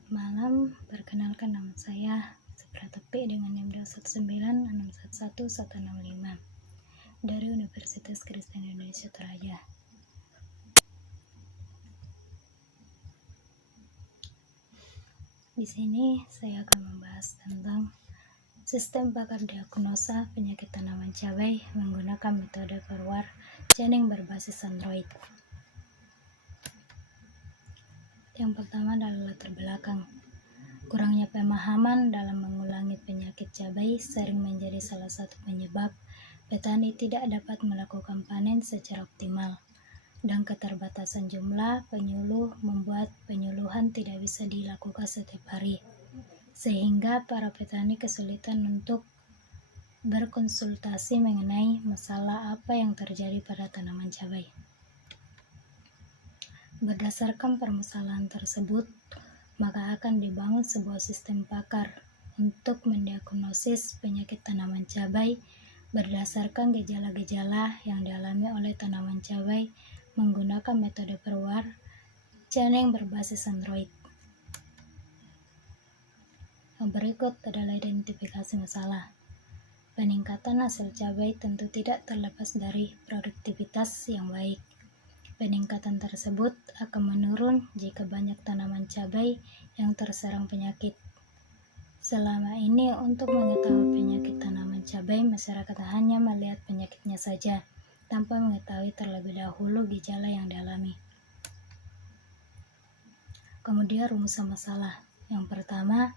Selamat malam, perkenalkan nama saya Supratapi dengan NIM 196111165 dari Universitas Kristen Indonesia Toraja. Di sini saya akan membahas tentang sistem pakar diagnosa penyakit tanaman cabai menggunakan metode forward chaining berbasis Android. Yang pertama adalah latar belakang. Kurangnya pemahaman dalam mengulangi penyakit cabai sering menjadi salah satu penyebab petani tidak dapat melakukan panen secara optimal, dan keterbatasan jumlah penyuluh membuat penyuluhan tidak bisa dilakukan setiap hari, sehingga para petani kesulitan untuk berkonsultasi mengenai masalah apa yang terjadi pada tanaman cabai. Berdasarkan permasalahan tersebut, maka akan dibangun sebuah sistem pakar untuk mendiagnosis penyakit tanaman cabai berdasarkan gejala-gejala yang dialami oleh tanaman cabai menggunakan metode forward chaining berbasis Android. Yang berikut adalah identifikasi masalah. Peningkatan hasil cabai tentu tidak terlepas dari produktivitas yang baik. Peningkatan tersebut akan menurun jika banyak tanaman cabai yang terserang penyakit. Selama ini, untuk mengetahui penyakit tanaman cabai, masyarakat hanya melihat penyakitnya saja, tanpa mengetahui terlebih dahulu gejala yang dialami. Kemudian rumusan masalah. Yang pertama,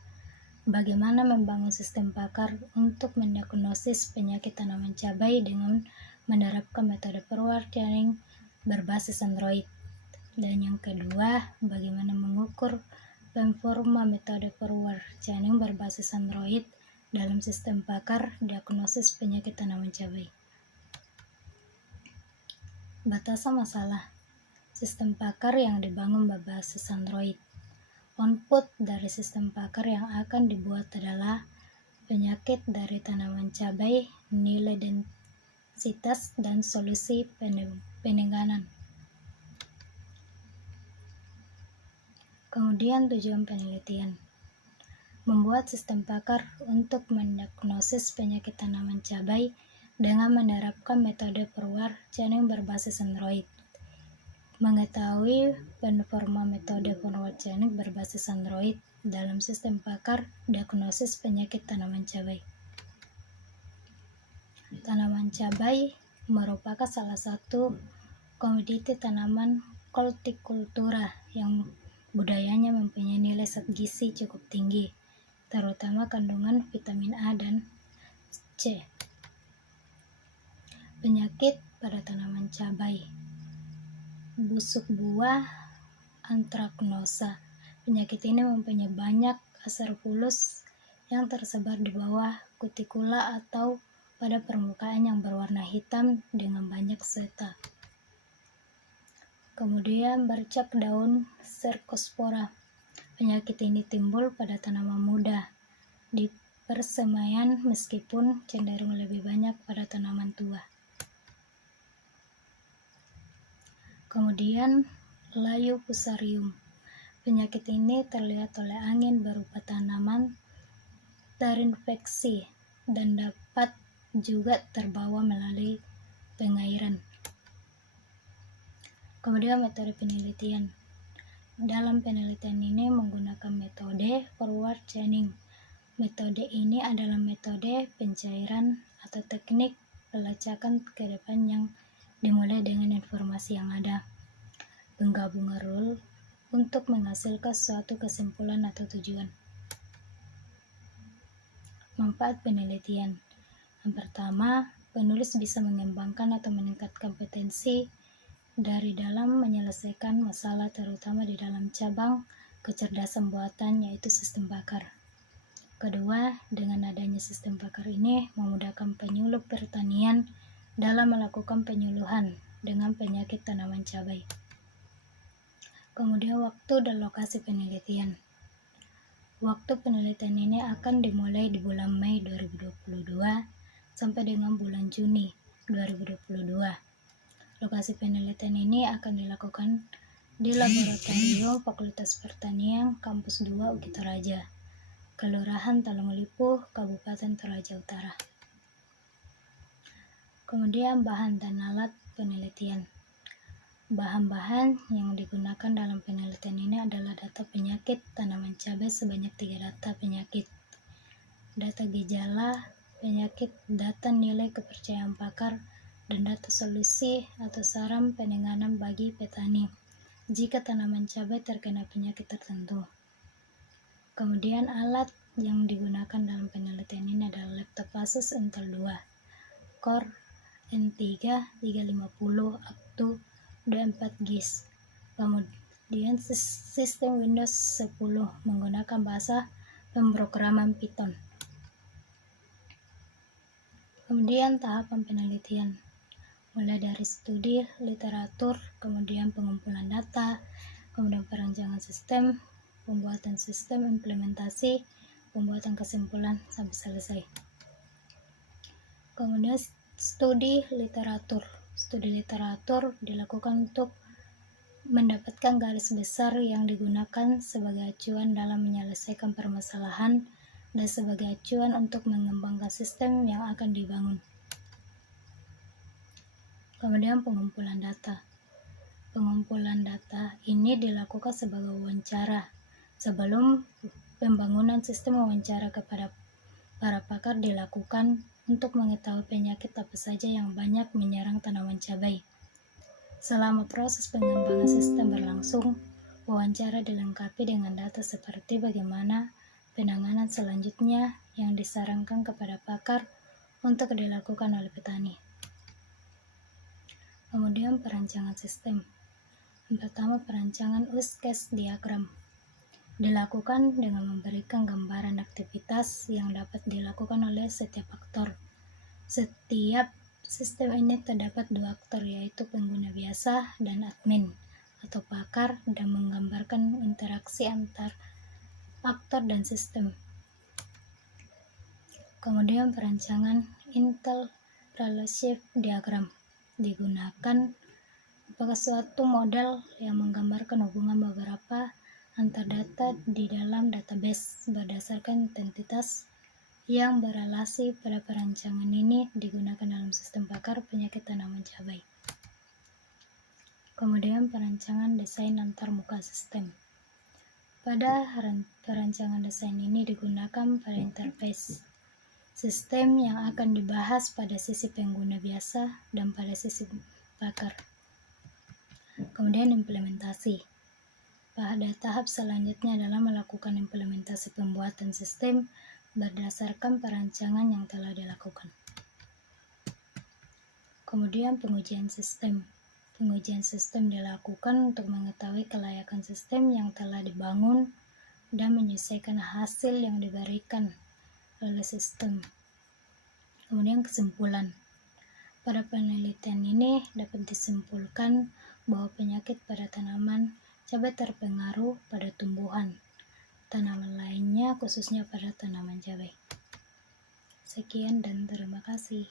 bagaimana membangun sistem pakar untuk mendiagnosis penyakit tanaman cabai dengan menerapkan metode forward chaining berbasis Android. Dan yang kedua, bagaimana mengukur performa metode forward chaining berbasis Android dalam sistem pakar diagnosis penyakit tanaman cabai. Batasan masalah. Sistem pakar yang dibangun berbasis Android. Output dari sistem pakar yang akan dibuat adalah penyakit dari tanaman cabai, nilai densitas, dan solusi penanganan. Kemudian tujuan penelitian. Membuat sistem pakar untuk mendiagnosis penyakit tanaman cabai dengan menerapkan metode forward chaining berbasis Android. Mengetahui performa metode forward chaining berbasis Android dalam sistem pakar diagnosis penyakit tanaman cabai. Tanaman cabai merupakan salah satu komoditi tanaman hortikultura yang budayanya mempunyai nilai zat gizi cukup tinggi, terutama kandungan vitamin A dan C. Penyakit pada tanaman cabai. Busuk buah antraknosa. Penyakit ini mempunyai banyak asar fulus yang tersebar di bawah kutikula atau pada permukaan yang berwarna hitam dengan banyak seta. Kemudian bercak daun Cercospora. Penyakit ini timbul pada tanaman muda di persemaian meskipun cenderung lebih banyak pada tanaman tua. Kemudian layu fusarium. Penyakit ini terlihat oleh angin berupa tanaman terinfeksi dan dapat juga terbawa melalui pengairan. Kemudian metode penelitian. Dalam penelitian ini menggunakan metode forward chaining. Metode ini adalah metode pencairan atau teknik pelacakan ke depan yang dimulai dengan informasi yang ada. Penggabungan rule untuk menghasilkan suatu kesimpulan atau tujuan. Manfaat penelitian. Yang pertama, penulis bisa mengembangkan atau meningkatkan potensi dari dalam menyelesaikan masalah terutama di dalam cabang kecerdasan buatan yaitu sistem pakar. Kedua, dengan adanya sistem pakar ini memudahkan penyuluh pertanian dalam melakukan penyuluhan dengan penyakit tanaman cabai. Kemudian waktu dan lokasi penelitian. Waktu penelitian ini akan dimulai di bulan Mei 2022 sampai dengan bulan Juni 2022. Lokasi penelitian ini akan dilakukan di Laboratorium Fakultas Pertanian Kampus 2 Uki Toraja, Kelurahan Talunglipuh, Kabupaten Toraja Utara. Kemudian bahan dan alat penelitian. Bahan-bahan yang digunakan dalam penelitian ini adalah data penyakit tanaman cabai sebanyak 3 data penyakit, data gejala penyakit, data nilai kepercayaan pakar, dan data solusi atau saran penanganan bagi petani jika tanaman cabai terkena penyakit tertentu. Kemudian alat yang digunakan dalam penelitian ini adalah laptop Asus Intel 2 Core N3 350 Up-to 24 GB. Kemudian sistem Windows 10 menggunakan bahasa pemrograman Python. Kemudian tahapan penelitian, mulai dari studi literatur, kemudian pengumpulan data, kemudian perancangan sistem, pembuatan sistem, implementasi, pembuatan kesimpulan sampai selesai. Kemudian studi literatur. Studi literatur dilakukan untuk mendapatkan garis besar yang digunakan sebagai acuan dalam menyelesaikan permasalahan dan sebagai acuan untuk mengembangkan sistem yang akan dibangun. Kemudian pengumpulan data. Pengumpulan data ini dilakukan sebagai wawancara. Sebelum pembangunan sistem wawancara kepada para pakar dilakukan untuk mengetahui penyakit apa saja yang banyak menyerang tanaman cabai. Selama proses pengembangan sistem berlangsung, wawancara dilengkapi dengan data seperti bagaimana penanganan selanjutnya yang disarankan kepada pakar untuk dilakukan oleh petani. Kemudian perancangan sistem. Yang pertama, perancangan use case diagram dilakukan dengan memberikan gambaran aktivitas yang dapat dilakukan oleh setiap aktor. Setiap sistem ini terdapat 2 aktor, yaitu pengguna biasa dan admin atau pakar, dan menggambarkan interaksi antar aktor dan sistem. Kemudian perancangan interrelationship diagram digunakan apakah suatu model yang menggambarkan hubungan beberapa antar data di dalam database berdasarkan identitas yang berelasi. Pada perancangan ini digunakan dalam sistem pakar penyakit tanaman cabai. Kemudian perancangan desain antarmuka sistem. Pada perancangan desain ini digunakan pada interface sistem yang akan dibahas pada sisi pengguna biasa dan pada sisi pakar. Kemudian implementasi. Pada tahap selanjutnya adalah melakukan implementasi pembuatan sistem berdasarkan perancangan yang telah dilakukan. Kemudian pengujian sistem. Pengujian sistem dilakukan untuk mengetahui kelayakan sistem yang telah dibangun dan menyesuaikan hasil yang diberikan oleh sistem. Kemudian kesimpulan. Pada penelitian ini dapat disimpulkan bahwa penyakit pada tanaman cabai terpengaruh pada tumbuhan tanaman lainnya, khususnya pada tanaman cabai. Sekian dan terima kasih.